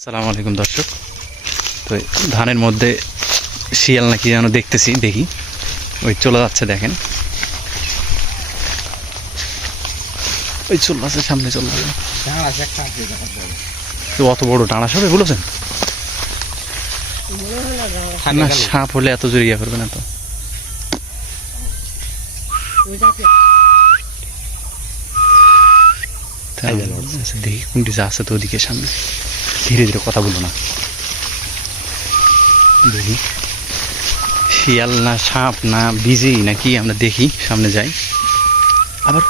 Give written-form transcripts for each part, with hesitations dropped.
আসসালামু আলাইকুম দর্শক। তো ধানের মধ্যে শিয়াল নাকি যেন দেখতেছি, দেখি ওই চলে যাচ্ছে, দেখেন ওই চলে যাচ্ছে, সামনে চলে যাবে। তো অত বড় ডাঁড়া সবে বলেছেন না, সাপ হলে এত জোরে ইয়া করবে না তো। দেখি কোনটি যা আছে তো ওদিকে সামনে, ধীরে ধীরে কথা বলো না। দেখি শিয়াল না সাপ না বিজি নাকি, আমরা দেখি সামনে যাই। আবার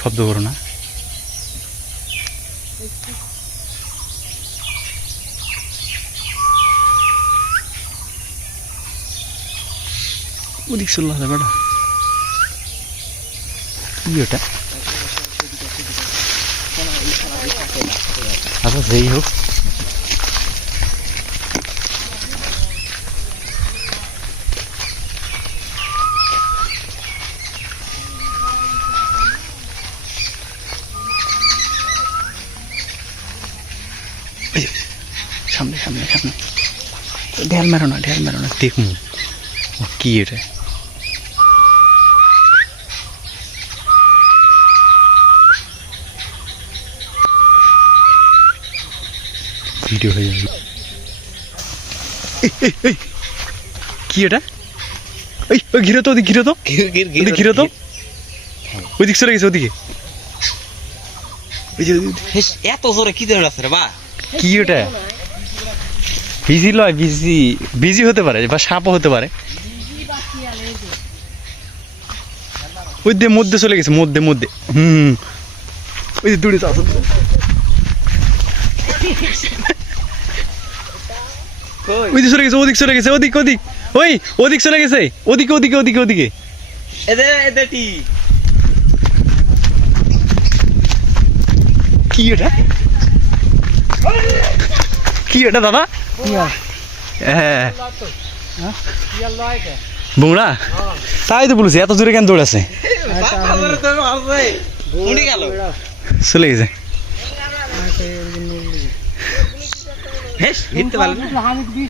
শব্দ করো না। ওদিক চলে আসে বেটা, কি ওটা? আচ্ছা যেই হোক, সামনে সামনে সামনে, ঢেল মেরো না, ঢেল মেরো না, দেখুন কি এটা। ভিডিও হয়ে যাবে। কি এটা? ওই ওই ঘিরো তো, ওদিক ঘিরো তো, ঘিরো তো, ওইদিক চলে গেছে, ওদিকে। এত জোরে কি ধরে আছে রে বা? কি ওটা? বিজি লয়, বিজি বিজি হতে পারে বা সাপও হতে পারে। ওই দিয়ে মধ্যে চলে গেছে, মধ্যে মধ্যে। ওই যে দূরে যাও, ওই দিকে চলে গেছে, ওদিক চলে গেছে, ওদিক ওদিক, ওই ওদিক চলে গেছে, ওদিকে ওদিকে ওদিকে ওদিকে। কি এটা? কি এটা দাদা? হ্যাঁ বুমড়া, তাই তো বলেছি, এত জোরে কেন দৌড়াছে? চলে গেছে।